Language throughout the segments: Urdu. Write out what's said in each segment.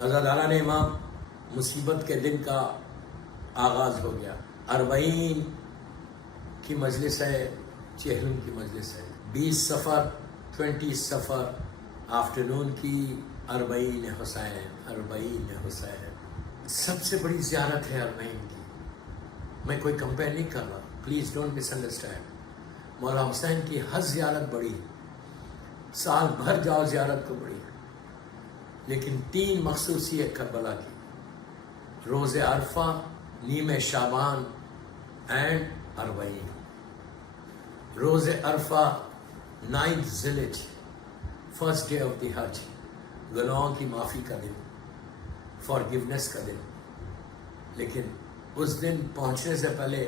عزاداران امام، مصیبت کے دن کا آغاز ہو گیا۔ 40 کی مجلس ہے، چہلم کی مجلس ہے۔ 20 صفر 20 صفر آفٹرنون کی 40 حسین۔ سب سے بڑی زیارت ہے 40 کی۔ میں کوئی کمپیئر نہیں کر رہا، پلیز ڈونٹ مس انڈرسٹینڈ۔ مولا حسین کی ہر زیارت بڑی ہے، سال بھر جاؤ زیارت کو بڑی ہے، لیکن 3 مخصوصیت کربلا کی: روز عرفہ، نیم شعبان اینڈ 40۔ روز عرفہ 9th ذی الحجہ، فرسٹ ڈے آف دی حج، گناہوں کی معافی کا دن، فارگیونیس کا دن۔ لیکن اس دن پہنچنے سے پہلے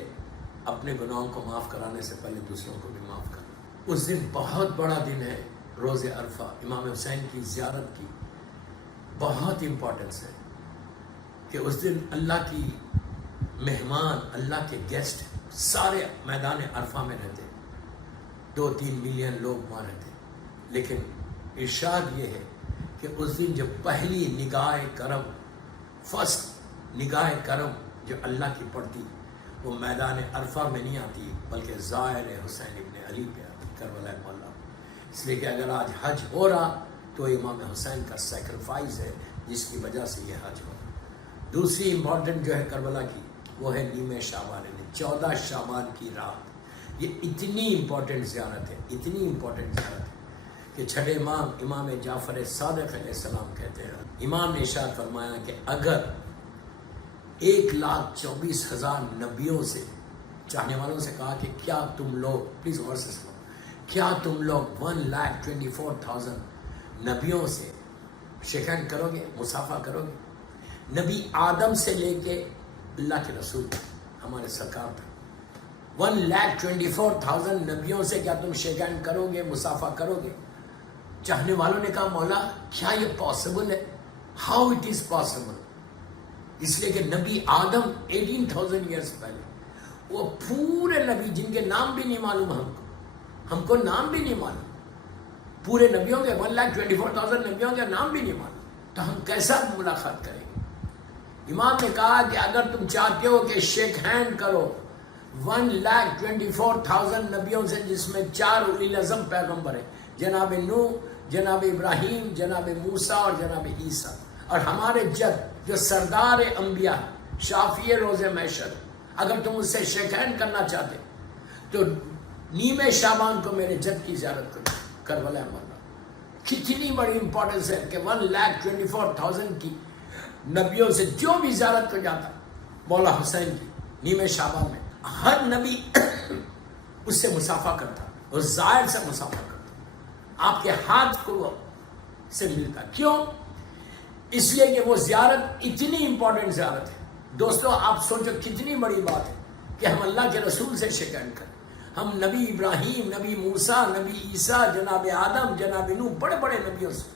اپنے گناہوں کو معاف کرانے سے پہلے دوسروں کو بھی معاف کرنا۔ اس دن بہت بڑا دن ہے روز عرفہ، امام حسین کی زیارت کی بہت امپورٹنس ہے کہ اس دن اللہ کی مہمان، اللہ کے گیسٹ سارے میدان عرفہ میں رہتے، 2-3 ملین لوگ وہاں رہتے۔ لیکن ارشاد یہ ہے کہ اس دن جو پہلی نگاہ کرم، فرسٹ نگاہ کرم جو اللہ کی پڑتی، وہ میدان عرفہ میں نہیں آتی، بلکہ زائر حسین ابن علی پہ آتی، کربلا مولا۔ اس لیے کہ اگر آج حج ہو رہا تو امام حسین کا سیکریفائز ہے، جس کی وجہ سے یہ حج ہو۔ دوسری امپورٹنٹ جو ہے کربلا کی، وہ ہے نیم شعبان، 14 شعبان کی رات۔ یہ اتنی امپورٹنٹ زیارت ہے، اتنی امپورٹنٹ زیارت ہے کہ چھٹے امام، امام جعفر صادق علیہ السلام کہتے ہیں، امام نے ارشاد فرمایا کہ اگر 1,24,000 نبیوں سے، چاہنے والوں سے کہا کہ کیا تم لوگ، پلیز غور سے سنو، کیا تم لوگ 1,24,000 نبیوں سے شیک ہینڈ کرو گے، مصافحہ کرو گے؟ نبی آدم سے لے کے اللہ کے رسول ہمارے سرکار تھا، 1,24,000 نبیوں سے کیا تم شیک ہینڈ کرو گے، مصافحہ کرو گے؟ چاہنے والوں نے کہا مولا کیا یہ پاسبل ہے؟ How it is possible? اس لیے کہ نبی آدم 18,000 ایئرس پہلے، وہ پورے نبی جن کے نام بھی نہیں معلوم ہم کو نام بھی نہیں معلوم، پورے نبیوں کے 1,24,000 نبیوں کے نام بھی نہیں معلوم، تو ہم کیسا ملاقات کریں گے؟ امام نے کہا کہ اگر تم چاہتے ہو کہ شیک ہینڈ کرو 1,24,000 نبیوں سے، جس میں 4 اولی العزم پیغمبر ہیں، جناب نوح، جناب ابراہیم، جناب موسیٰ اور جناب عیسیٰ، اور ہمارے جد جو سردار انبیاء شافی روز محشر، اگر تم اس سے شیک ہینڈ کرنا چاہتے تو نیم شعبان کو میرے جد کی زیارت کرو، کربلا مولا۔ کتنی بڑی امپورٹنس ہے کہ 1,24,000 کی نبیوں سے جو بھی زیارت کر جاتا مولا حسین کی نیم شعبان میں، ہر نبی اس سے مصافحہ کرتا، اس زائر سے مصافحہ کرتا، آپ کے ہاتھ کو سے ملتا۔ کیوں؟ اس لیے کہ وہ زیارت اتنی امپورٹنٹ زیارت ہے۔ دوستو آپ سوچو کتنی بڑی بات ہے کہ ہم اللہ کے رسول سے شیک ہینڈ کریں۔ ہم نبی ابراہیم، نبی موسیٰ، نبی عیسیٰ، جناب آدم، جناب نوح، بڑے بڑے نبیوں سے،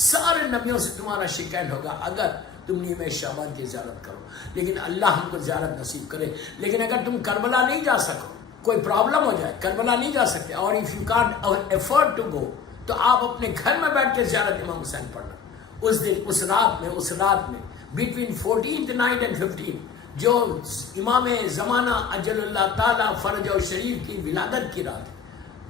سارے نبیوں سے تمہارا شیک ہینڈ ہوگا اگر تم نیم شعبان کی زیارت کرو۔ لیکن اللہ ہم کو زیارت نصیب کرے۔ لیکن اگر تم کربلا نہیں جا سکو، کوئی پرابلم ہو جائے، کربلا نہیں جا سکتے، اور if you can't afford to go, تو آپ اپنے گھر میں بیٹھ کے زیارت امام حسین پڑھنا۔ اس دن، اس رات میں بٹوین 14th نائٹ اینڈ 15 جو امام زمانہ اجل اللہ تعالیٰ فرج و شریف کی ولادت کی رات ہے،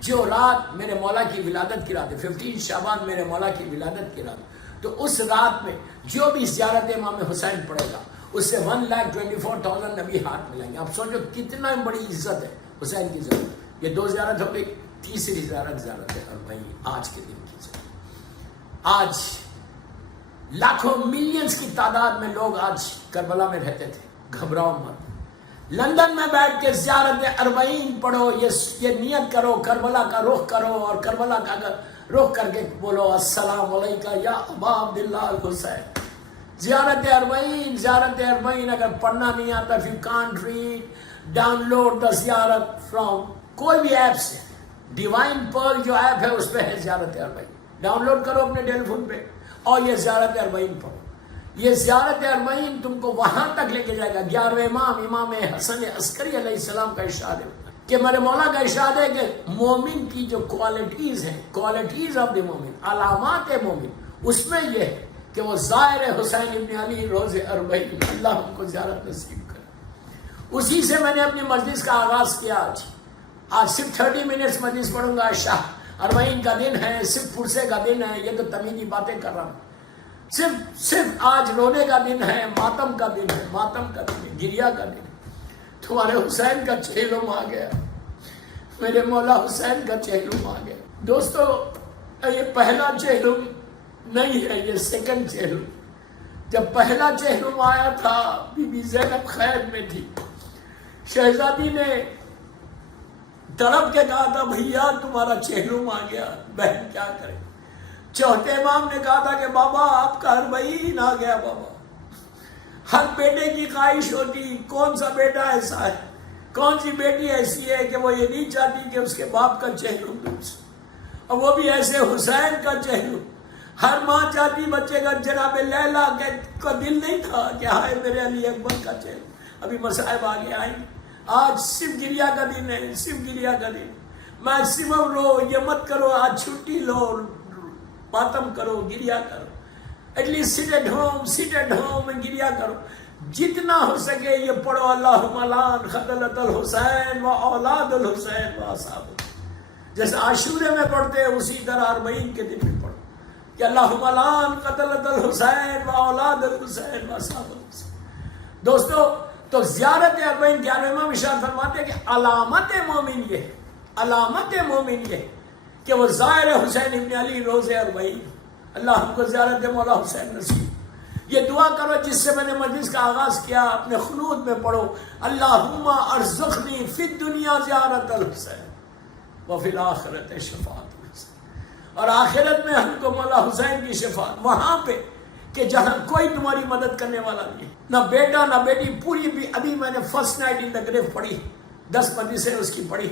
جو رات میرے مولا کی ولادت کی رات ہے، 15 شعبان میرے مولا کی ولادت کی رات، تو اس رات میں جو بھی زیارت امام حسین پڑھے گا اس سے 1,24,000 نبی ہاتھ ملیں گے۔ آپ سوچو کتنا بڑی عزت ہے حسین کی زیارت۔ یہ 2 زیارت ہو گئی، تیسری زیارت ہے اور وہی آج کے دن کی زیارت۔ آج لاکھوں ملینز کی تعداد میں لوگ آج کربلا میں رہتے تھے، گھبراؤ مت۔ لندن میں بیٹھ کے زیارت 40 پڑھو، یہ نیت کرو، کربلا کا رخ کرو، اور کربلا کا رخ کر کے بولو السلام علیکہ یا ابا عبداللہ الحسین۔ زیارت 40 اگر پڑھنا نہیں آتا، if you can't read، download the زیارت فرام کوئی بھی ایپ سے، ڈیوائن پرل جو ایپ ہے اس پہ ہے زیارت 40، ڈاؤن لوڈ کرو اپنے ٹیلی فون پہ اور یہ زیارت 40 پڑھو۔ یہ زیارت 40 تم کو وہاں تک لے کے جائے گا۔ 11ویں امام حسن عسکری علیہ السلام کا ارشاد ہے کہ میرے مولا کا ارشاد ہے کہ مومن کی جو کوالٹیز ہیں، کوالٹیز آف دی مومن، علامات مومن، اس میں یہ ہے کہ وہ زائر حسین ابن علی روز اربعین، اللہ ہم کو زیارت نصیب کرے۔ اسی سے میں نے اپنی مجلس کا آغاز کیا۔ آج صرف 30 منٹس مجلس پڑھوں گا، شاہ اربعین کا دن ہے، صرف پرسے کا دن ہے، یہ تو تمیدی باتیں کر رہا ہوں۔ صرف آج رونے کا دن ہے، ماتم کا دن ہے، ماتم کا دن ہے، گریا کا دن ہے۔ تمہارے حسین کا چہلم آ گیا، میرے مولا حسین کا چہلم آ گیا۔ دوستو یہ پہلا چہلم نہیں ہے، یہ سیکنڈ چہلم۔ جب پہلا چہلم آیا تھا بی بی زینب خیر میں تھی، شہزادی نے تڑپ کے کہا تھا بھیا تمہارا چہلم آ گیا، بہن کیا کرے۔ چوتھے امام نے کہا تھا کہ بابا آپ کا اربعین آ گیا۔ بابا ہر بیٹے کی خواہش ہوتی، کون سا بیٹا ایسا ہے، کون سی بیٹی ایسی ہے کہ وہ یہ نہیں چاہتی کہ اس کے باپ کا چہلم دور سے، اور وہ بھی ایسے حسین کا چہلم۔ ہر ماں چاہتی بچے کا جناب لیلا کا دل نہیں تھا کہ ہائے میرے علی اکبر کا چہلم۔ ابھی مصائب آگے آئیں گے، آج صرف گریا کا دن ہے، صرف گریا کا دن۔ میکسیمم رو، یہ مت کرو آج چھٹی لو، ماتم کرو، گریا کرو، at least sit at home گریا کرو۔ جتنا ہو سکے یہ پڑھو، اللہم لعن قتلۃ الحسین و اولاد الحسین و اصحابہ، جیسے عاشورے میں پڑھتے ہیں اسی طرح اربعین کے دن میں پڑھو کہ اللہم لعن قتلۃ الحسین و اولاد الحسین و اصحابہ۔ دوستو تو زیارت اربعین 11واں اشارہ فرماتے ہیں کہ علامت مومن یہ ہے، علامت مومن یہ ہے کہ وہ زائر حسین ابن علی روز اربعین، اللہ ہم کو زیارت مولا حسین نصیب۔ یہ دعا کرو جس سے میں نے مجلس کا آغاز کیا، اپنے خلوت میں پڑھو، اللہم ارزقنی فی الدنیا زیارت الحسین وفی الآخرت شفاعت الحسین، اور آخرت میں ہم کو مولا حسین کی شفاعت، وہاں پہ کہ جہاں کوئی تمہاری مدد کرنے والا نہیں ہے، نہ بیٹا نہ بیٹی۔ پوری بھی ابھی میں نے فرسٹ نائٹ ان دا گریو پڑھی، 10 مجلسیں اس کی پڑھی،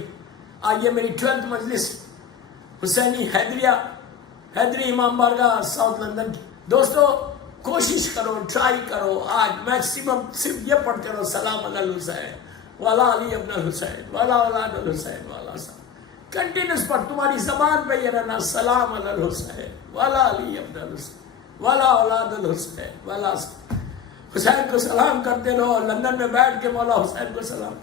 آج یہ میری 12th مجلس حسینی حیدری امام بارگاہ ساؤتھ لندن کی۔ دوستو کوشش کرو، ٹرائی کرو، آج میکسیمم صرف یہ پڑھتے رہو، سلام علی الحسین والا علی ابن الحسین والا اولاد الحسین والا صاحب، کنٹینیوس پڑھ، تمہاری زبان پہ یہ رہنا، سلام علی الحسین والا علی ابن الحسین والا اولاد الحسین والا صاحب۔ حسین کو سلام کرتے رہو، لندن میں بیٹھ کے مولا حسین کو سلام۔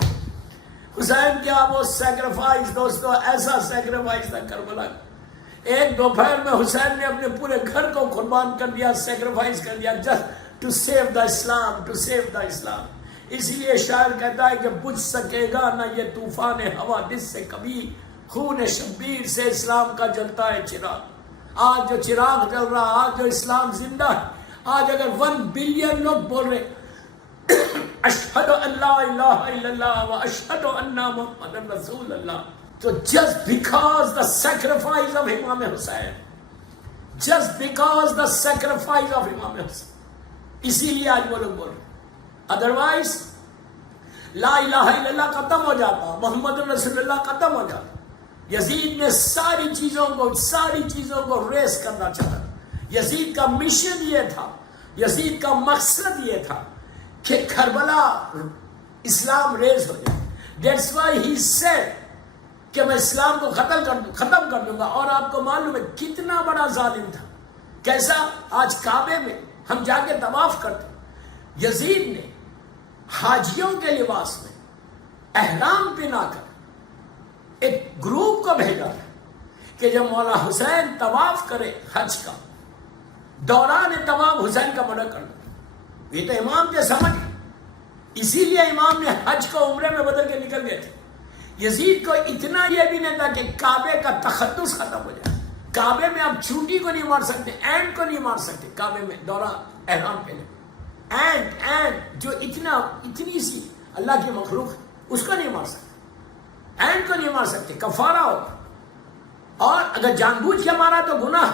حسین کیا وہ سیکریفائس، دوستو ایسا سیکریفائس تھا کربلا کا۔ ایک دوپہر میں حسین نے اپنے پورے گھر کو قربان کر دیا، سیکریفائس کر دیا، just to save the Islam, to save the Islam. اسی لیے شاعر کہتا ہے کہ بجھ سکے گا نہ یہ طوفان حوادث سے کبھی، خون شبیر سے اسلام کا جلتا ہے چراغ۔ آج جو چراغ جل رہا، آج جو اسلام زندہ ہے، آج اگر 1 بلین لوگ بول رہے اشہد ان لا الہ الا اللہ و اشہد ان محمد رسول اللہ، تو just because the sacrifice of امام حسین، just because the sacrifice of امام حسین، اسی لیے آج وہ لوگ بول رہے۔ ادروائز لا الہ الا اللہ ختم ہو جاتا، محمد رسول اللہ ختم ہو جاتا۔ یزید نے ساری چیزوں کو ریس کرنا چاہا۔ یزید کا مشن یہ تھا، یزید کا مقصد یہ تھا کہ کربلا اسلام ریز ہو جائے۔ That's why he said کہ میں اسلام کو ختم کر دوں گا۔ اور آپ کو معلوم ہے کتنا بڑا ظالم تھا، کیسا؟ آج کعبے میں ہم جا کے طواف کرتے، یزید نے حاجیوں کے لباس میں احرام پہنا کر ایک گروپ کو بھیجا کہ جب مولا حسین طواف کرے حج کا، دوران طواف حسین کا مدد کر دو۔ یہ تو امام کے سمجھ، اسی لیے امام نے حج کو عمرے میں بدل کے نکل گئے تھے۔ یزید کو اتنا یہ بھی نہیں تھا کہ کعبے کا تقدس ختم ہو جائے، کعبے میں آپ چونٹی کو نہیں مار سکتے، اینٹ کو نہیں مار سکتے کعبے میں دورہ احرام پہنے، اینٹ جو اتنی سی اللہ کی مخلوق ہے اس کو نہیں مار سکتے، اینٹ کو نہیں مار سکتے، کفارہ ہوگا، اور اگر جان بوجھ کے مارا تو گناہ۔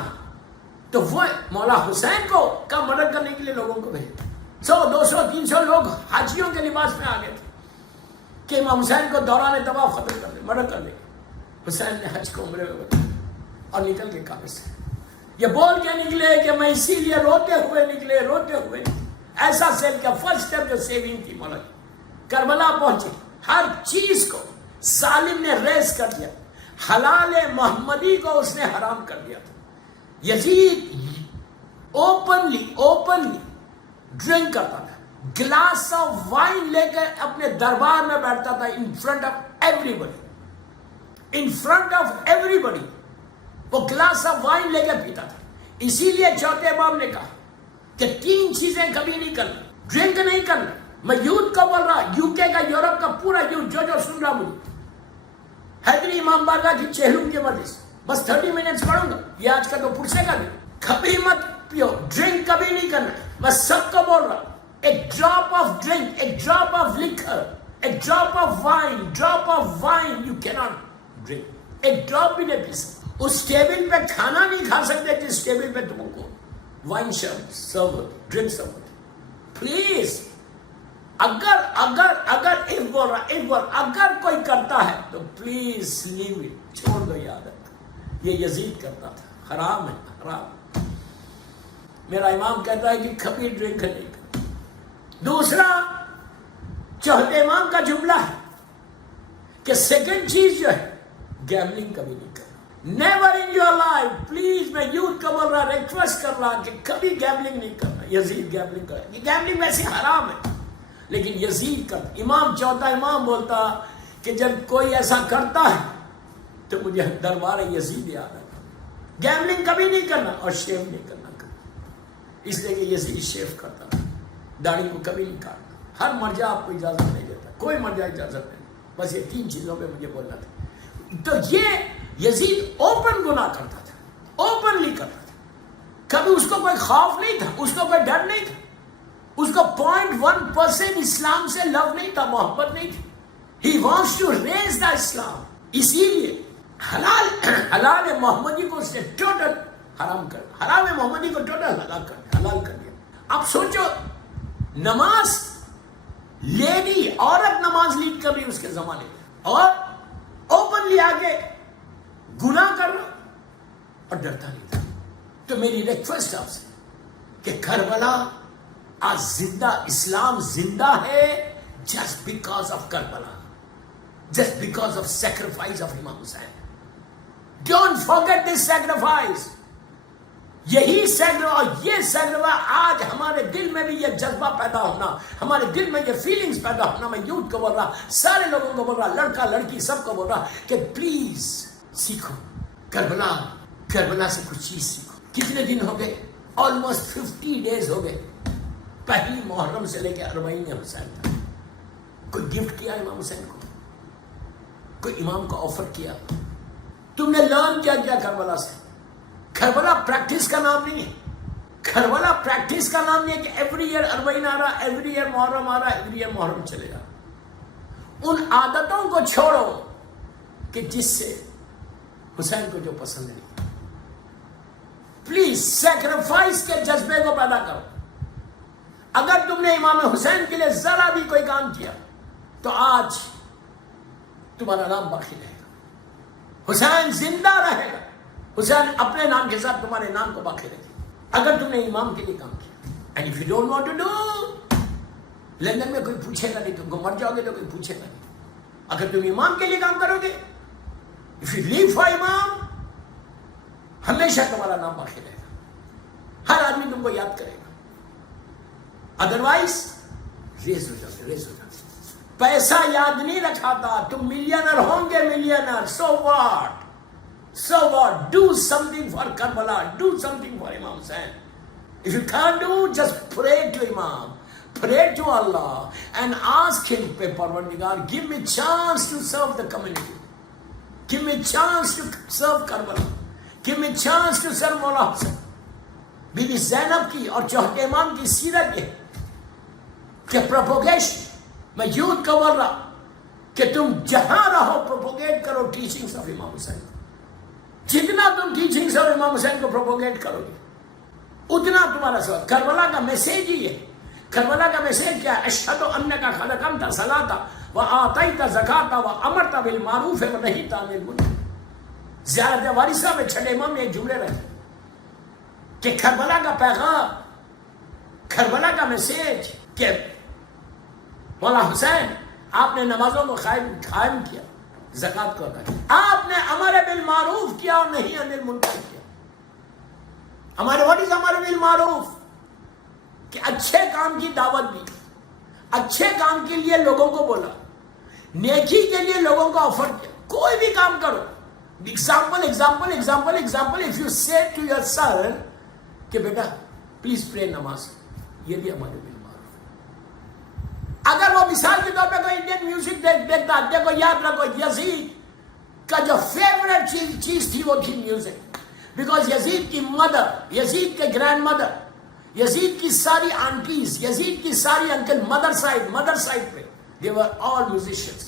تو وہ مولا حسین کو کا مدد کرنے کے لیے لوگوں کو بھیجا، 100 200 300 لوگ حاجیوں کے لباس میں آ گئے تھے کہ امام حسین کو دوران طواف ختم کر دے، مدد کر دے۔ حسین نے حج کو عمرے میں بدلا اور نکل کے کعبے سے یہ بول کے نکلے کہ میں اسی لیے روتے ہوئے نکلے۔ ایسا سیل کیا، فرسٹ اسٹیپ جو سیونگ تھی مولا کی، کربلا پہنچے، ہر چیز کو ظالم نے ریز کر دیا، حلال محمدی کو اس نے حرام کر دیا تھا۔ یزید اوپنلی ڈرنک کرتا تھا, گلاس آف وائن لے کے اپنے دربار میں بیٹھتا تھا, ان فرنٹ آف ایوری بڈی وہ گلاس آف وائن لے کے پیتا تھا. اسی لیے چوتھے امام نے کہا کہ 3 چیزیں کبھی نہیں کرنا, ڈرنک نہیں کرنا. میں یوتھ کو بول رہا, UK کا, یورپ کا پورا یوتھ جو سن رہا مجھے, حیدری امام بارگاہ کی چہلم کی وجہ سے بس 30 منٹس پڑھوں گا, یہ آج کا تو پرسے گا بھی. کبھی مت پیو, ڈرنک کبھی نہیں کرنا. میں سب کو بول رہا, ایک ڈراپ آف ڈرنک, ایک ڈراپ آف لکر, ایک ڈراپ آف وائن یو کی ناٹ ڈرنک, ایک ڈراپ بھی نہیں پی سکتے. اس ٹیبل پہ کھانا نہیں کھا سکتے جس ٹیبل پہ تم کو وائن سرو, ڈرنک سرو. پلیز اگر کوئی کرتا ہے تو پلیز لیو اٹ, چھوڑ دو. یاد رکھو یہ یزید کرتا تھا, حرام ہے, حرام. میرا امام کہتا ہے کہ کبھی ڈرنک نہیں کرتا. دوسرا چوتھے امام کا جملہ ہے کہ سیکنڈ چیز جو ہے گیملنگ کبھی نہیں کرنا. Never in your life, please میں یوتھ کو بول رہا, ریکویسٹ کر رہا کہ کبھی گیملنگ نہیں کرنا. یزید گیملنگ کرتا, یہ گیملنگ ویسے حرام ہے لیکن یزید کرتا. امام چوتھا امام بولتا کہ جب کوئی ایسا کرتا ہے تو مجھے دربار یزید یاد آتا. گیملنگ کبھی نہیں کرنا اور شیو نہیں کرنا کبھی, اس لیے کہ یزید شیو کرتا تھا, داڑھی کو کبھی نہیں کاٹنا. ہر مرجع آپ کو اجازت نہیں دیتا, کوئی مرجع اجازت نہیں. بس یہ 3 چیزوں پہ مجھے بولنا تھا. تو یہ یزید اوپن گناہ کرتا تھا, اوپنلی کرتا تھا. کبھی اس کو کوئی خوف نہیں تھا, اس کو کوئی ڈر نہیں تھا, اس کو 0.1% اسلام سے لو نہیں تھا, محبت نہیں تھی. He wants to raise the Islam. اسی لیے حلال محمدی کو اس نے ٹوٹل حرام کر, حرام محمدی کو ٹوٹل حلال کر دیا. اب سوچو, نماز لیڈی, عورت نماز لیڈ کر رہی اس کے زمانے میں, اور اوپنلی آگے گناہ کر رہا اور ڈرتا نہیں تھا. تو میری ریکویسٹ آپ سے کہ کربلا آج زندہ, اسلام زندہ ہے just because of Karbala, just because of sacrifice of امام حسین. Don't forget this sacrifice. یہی سیکریفائس, یہ سیکریفائس آج ہمارے دل میں بھی یہ جذبہ پیدا ہونا, ہمارے دل میں یہ فیلنگز پیدا ہونا. میں یوتھ کو بول رہا, سارے لوگوں کو بول رہا, لڑکا لڑکی سب کو بول رہا کہ پلیز سیکھو کربلا سے کچھ چیز سیکھو. کتنے دن ہو گئے, آلموسٹ 50 days ہو گئے, پہلی محرم سے لے کے 40 حسین تک. کوئی گفٹ کیا امام حسین کو, کوئی امام کو آفر کیا, تم نے لرن کیا کربلا سے. کربلا پریکٹس کا نام نہیں ہے, کربلا پریکٹس کا نام نہیں ہے کہ ایوری ایئر 40 آ رہا, ایوری ایئر محرم آ رہا, ایوری ایئر محرم چلے گا. ان عادتوں کو چھوڑو کہ جس سے حسین کو جو پسند نہیں. پلیز سیکریفائس کے جذبے کو پیدا کرو. اگر تم نے امام حسین کے لیے ذرا بھی کوئی کام کیا تو آج تمہارا نام باقی رہے گا, حسین زندہ رہے گا, حسین اپنے نام کے ساتھ تمہارے نام کو باقی رکھے اگر تم نے امام کے لیے کام کیا. And if you don't want to do, London میں کوئی پوچھے گا نہیں, تم کو مر جاؤ گے تو کوئی پوچھے گا نہیں. اگر تم امام کے لیے کام کرو گے, اف یو لیو فار امام, ہمیشہ تمہارا نام باقی رہے گا, ہر آدمی تم کو یاد کرے گا. ادروائز ریز ہو جاؤ, ریز ہو جاؤ. پیسہ یاد نہیں رکھاتا, تم ملینر ہوں گے, milliner, so what, so what, do something for Karbala, do something for Imam Hussain. If you can't do, just pray to Imam, pray to Allah and ask him, Parvardigar, give me chance to serve the community, give me chance to serve Karbala, give me chance to serve Maula Hussain. بی بی زینب کی اور چوتھے امام کی سیرت یہ کہ پروپوگیشن, میں یوتھ کو بول رہا کہ تم جہاں رہو پروپوگیٹ کرو ٹیچنگز آف امام حسین. جتنا تم ٹیچنگز آف امام حسین کو پروپوگیٹ کرو گے اتنا تمہارا سوال. کربلا کا میسیج ہی ہے. کربلا کا میسیج کیا ہے؟ اشہد انک خلقت صلاۃ و آتیت زکات و امرت بالمعروف و نہیت عن المنکر. زیارت وارثہ میں چھٹے امام نے ایک جملے رکھے کہ کربلا کا پیغام, کربلا کا میسیج کہ مولا حسین آپ نے نمازوں کو قائم کیا, زکات کو ادا کیا, آپ نے امر بالمعروف کیا اور نہیں عن المنکر کیا. ہمارے واٹ از امر بالمعروف, کہ اچھے کام کی دعوت دی, اچھے کام کے لیے لوگوں کو بولا, نیکی کے لیے لوگوں کو آفر کیا. کوئی بھی کام کرو. Example, if you say to your son کہ بیٹا پلیز پرے نماز, یہ بھی ہمارے دل معروف. اگر وہ مثال کے طور پہ کوئی انڈین میوزک دیکھتا, دیکھو یاد رکھو یزید کا جو فیوریٹ چیز تھی وہ تھی میوزک. بیکاز یزید کی مدر, یزید کے گرینڈ مدر, یزید کی ساری آنٹیز, یزید کی ساری انکل مدر سائڈ پہ they were all musicians.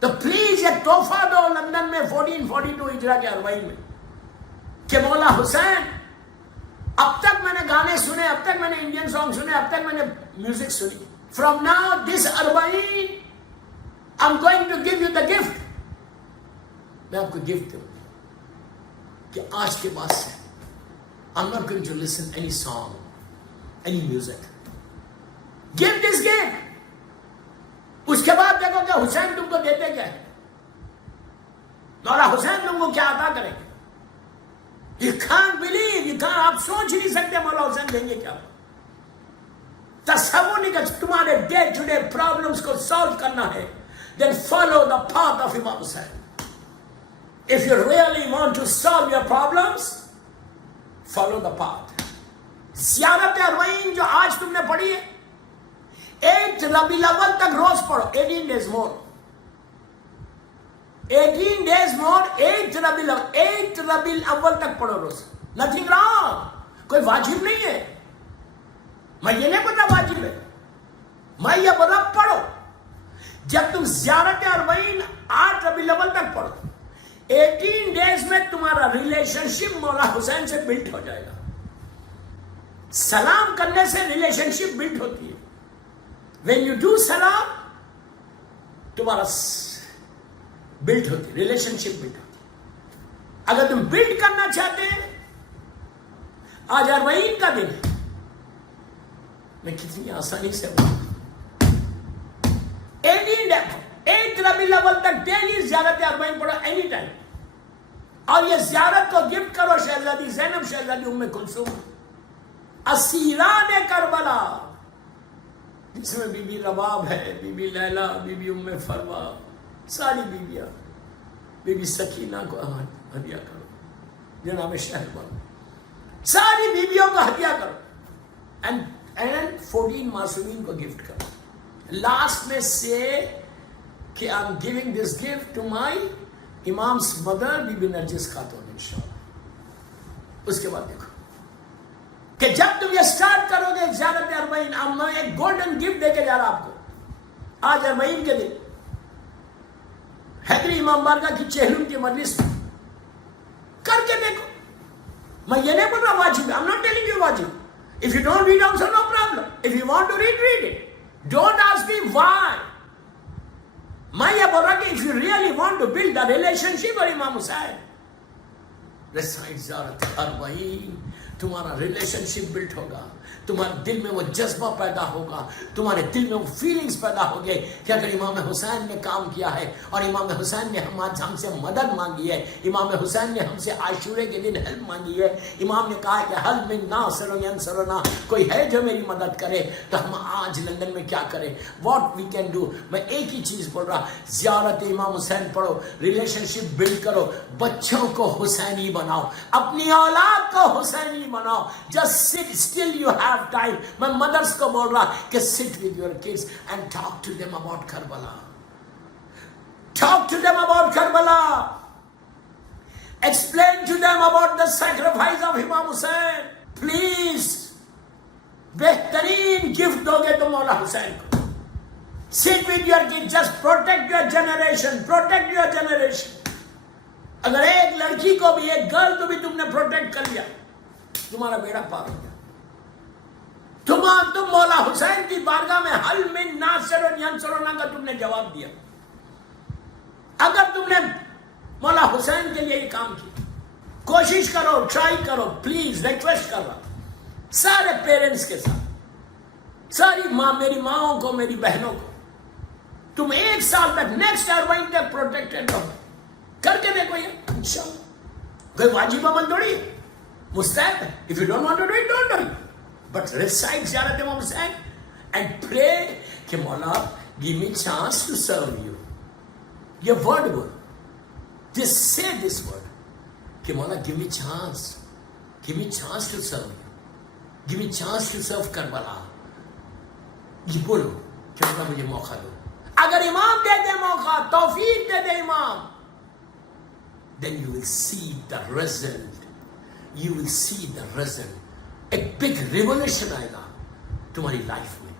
تو پلیز یہ تحفہ دو لندن میں 1442 ہجرہ کے 40 میں کہ مولا حسین, اب تک میں نے گانے سنے, اب تک میں نے انڈین سانگ سنے, اب تک میں نے میوزک سنی. From now this 40 I'm going to give you the gift. میں آپ کو گفٹ دوں کہ آج کے بعد سے I'm not going to listen any song, any music. Give this gift. اس کے بعد دیکھو کہ حسین تم کو دیتے کیا ہے, مولا حسین تم کو کیا عطا کریں گے. You can't believe, آپ سوچ نہیں سکتے مولا حسین دیں گے کیا. تصور نہیں کر, تمہارے ڈے ٹو ڈے پرابلمس کو سالو کرنا ہے, then follow the path of Imam Hussain. If you really want to solve your problems, follow the path. زیارت اربعین جو آج تم نے پڑھی ہے, 8 ربیع الاول تک روز پڑھو, 18 days more. 18 days more, 8 ربیع الاول تک پڑھو روز. Nothing wrong. کوئی واجب نہیں ہے. میں یہ نہیں بتا واجب ہے, میں یہ بتا پڑھو. جب تم زیارت اربعین 8 ربیع الاول تک پڑھو, 18 days میں تمہارا ریلیشن شپ مولا حسین سے بلٹ ہو جائے گا. سلام کرنے سے ریلیشن شپ بلٹ ہوتی ہے. When you do salam, تمہارا بلٹ ہوتی ہے, ریلیشن شپ بلٹ ہوتی ہے. اگر تم بلٹ کرنا چاہتے ہیں, آج اربعین کا دن ہے, میں کتنی آسانی سے 8 ربیع الاول تک ڈیلی زیارت اربعین پڑھو, اینی ٹائم. اور یہ زیارت کو گفٹ کرو شہزادی زینب, شہزادی ام کلثوم, اسیران کربلا, جس میں بی بی رباب ہے, بی بی لیلا, بی بی ام فروا, ساری بیویاں, بی بی سکینہ کو ہدیہ کرو, جناب شہربان, ساری بیویوں کو ہدیہ کرو. اینڈ 14 معصومین کو گفٹ کرو. لاسٹ میں سے کہ I'm giving this gift to my امام's mother, بی بی نرجس خاتون, انشاءاللہ. اس کے بعد دیکھو کہ جب تم یہ سٹارٹ کرو گے زیارت اربعین, میں ایک گولڈن گفٹ دے کے جا رہا آپ کو. آج اربعین کے دن حیدری امام بارگاہ کی چہلم کی مجلس کر کے دیکھو. میں یہ نہیں بول رہا واجب, I'm not telling you واجب. If you don't read also no problem. If you want to read, read it. Don't ask me why. میں یہ بول رہا کہ if you really want to build the relationship with Imam Hussain, recite زیارت اربعین, تمہارا ریلیشن شپ بلٹ ہوگا, تمہارے دل میں وہ جذبہ پیدا ہوگا, تمہارے دل میں وہ فیلنگز پیدا ہوگے کہ اگر امام حسین نے کام کیا ہے اور امام حسین نے ہم سے مدد مانگی ہے, امام حسین نے ہم سے عاشورے کے دن ہیلپ مانگی ہے, امام نے کہا کہ حل من ناصر ینصرنا, کوئی ہے جو میری مدد کرے, تو ہم آج لندن میں کیا کریں, واٹ وی کین ڈو. میں ایک ہی چیز بول رہا, زیارت امام حسین پڑھو, ریلیشن شپ بلڈ کرو, بچوں کو حسینی بناؤ, اپنی اولاد کو حسینی بناؤ. Just sit still, you have time. میں مدرس کو بول رہا کہ sit with your kids and talk to them about Karbala. Talk to them about Karbala. Explain to them about the sacrifice of Imam Hussain. Please. بہترین گفٹ دو گے تم مولا حسین کو. Sit with your kids. Just protect your generation. Protect your generation. اگر ایک لڑکی کو بھی, ایک گرل کو بھی تم نے پروٹیکٹ کر لیا, تمہارا بیڑا پار ہو گیا. تم مولا حسین کی بارگاہ میں حل من ناصر ینصرنا کا تم نے جواب دیا. اگر تم نے مولا حسین کے لیے یہ کام کیا, کوشش کرو, ٹرائی کرو, پلیز ریکویسٹ کر رہا سارے پیرنٹس کے ساتھ, ساری ماں, میری ماؤں کو, میری بہنوں کو, تم 1 سال تک نیکسٹ اربعین تک پروٹیکٹڈ رہو. کر کے دیکھو یہ انشاءاللہ. کوئی واجب عمل تھوڑی ہے, مستحب ہے. If you don't want to do it, don't do it. but recite Ziyarat Imam Hussain and pray کہ مولا give me chance to serve you. Your word will. Just say this word. کہ مولا give me chance. Give me chance to serve you. Give me chance to serve Karbala. یہ بولو کہ مولا مجھے موقع دو. اگر امام دے دے موقع, توفیق دے دے امام, then you will see the result. You will see the result. ایک big revolution آئے گا تمہاری لائف میں.